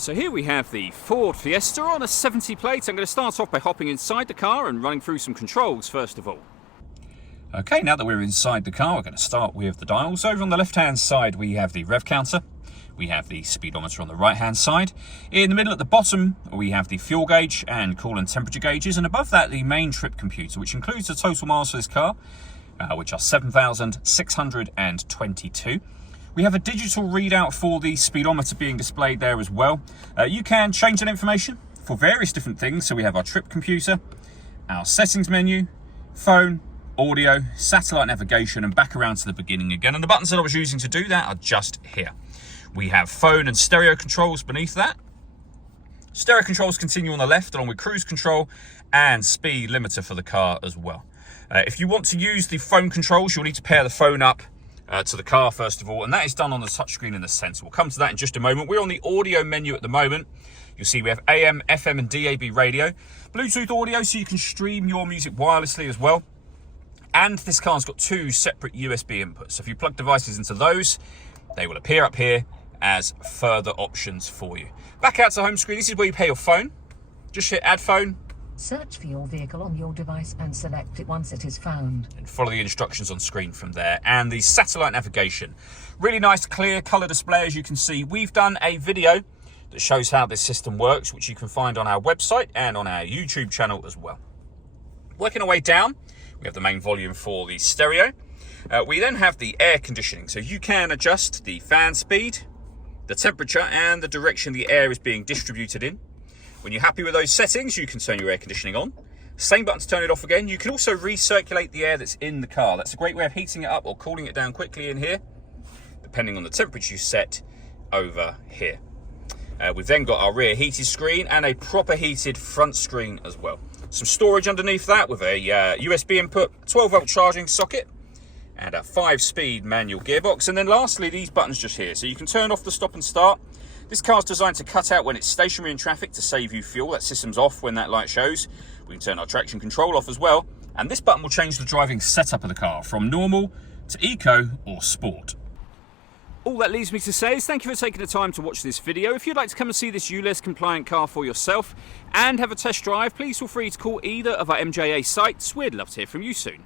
So here we have the Ford Fiesta on a 70 plate. I'm going to start off by hopping inside the car and running through some controls first of all. Okay, now that we're inside the car, we're going to start with the dials. Over on the left-hand side, we have the rev counter. We have the speedometer on the right-hand side. In the middle at the bottom, we have the fuel gauge and coolant temperature gauges. And above that, the main trip computer, which includes the total miles for this car, which are 7,622. We have a digital readout for the speedometer being displayed there as well. You can change that information for various different things. So we have our trip computer, our settings menu, phone, audio, satellite navigation, and back around to the beginning again. And the buttons that I was using to do that are just here. We have phone and stereo controls beneath that. Stereo controls continue on the left, along with cruise control and speed limiter for the car as well. If you want to use the phone controls, you'll need to pair the phone up to the car first of all, and that is done on the touchscreen in the sensor. We'll come to that in just a moment. We're on the audio menu at the moment. You'll see we have AM, FM, and DAB radio, Bluetooth audio, so you can stream your music wirelessly as well. And this car's got two separate USB inputs. So if you plug devices into those, they will appear up here as further options for you. Back out to home screen. This is where you pair your phone. Just hit add phone. Search for your vehicle on your device and select it once it is found. And follow the instructions on screen from there. And the satellite navigation. Really nice, clear colour display, as you can see. We've done a video that shows how this system works, which you can find on our website and on our YouTube channel as well. Working our way down, we have the main volume for the stereo. We then have the air conditioning. So you can adjust the fan speed, the temperature, and the direction the air is being distributed in. When you're happy with those settings, you can turn your air conditioning on. Same button to turn it off again. You can also recirculate the air that's in the car. That's a great way of heating it up or cooling it down quickly in here, depending on the temperature you set over here. We've then got our rear heated screen and a proper heated front screen as well. Some storage underneath that with a USB input, 12-volt charging socket, and a 5-speed manual gearbox. And then lastly, these buttons just here. So you can turn off the stop and start. This car's designed to cut out when it's stationary in traffic to save you fuel. That system's off when that light shows. We can turn our traction control off as well. And this button will change the driving setup of the car from normal to eco or sport. All that leaves me to say is thank you for taking the time to watch this video. If you'd like to come and see this ULEZ compliant car for yourself and have a test drive, please feel free to call either of our MJA sites. We'd love to hear from you soon.